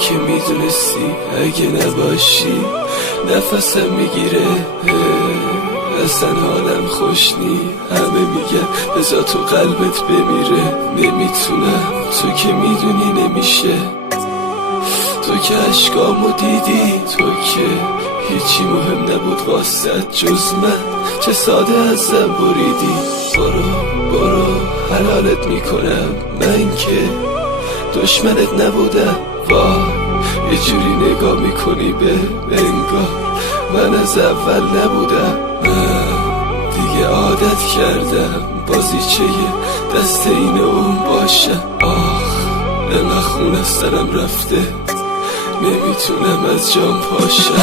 که میدونستی اگه نباشی نفسم میگیره، اصلا حالم خوش نی. همه میگن بذار تو قلبت بمیره، نمیتونم، تو که میدونی نمیشه. تو که عشقامو دیدی، تو که هیچی مهم نبود واسه جز من، چه ساده ازم بریدی. برو حلالت میکنم، من که دشمنت نبودم. وای یه جوری نگاه میکنی به انگار من از اول نبودم. من دیگه عادت کردم بازیچه دست این اون باشم. انقدر خون از سرم رفته نمیتونم از جام پاشم.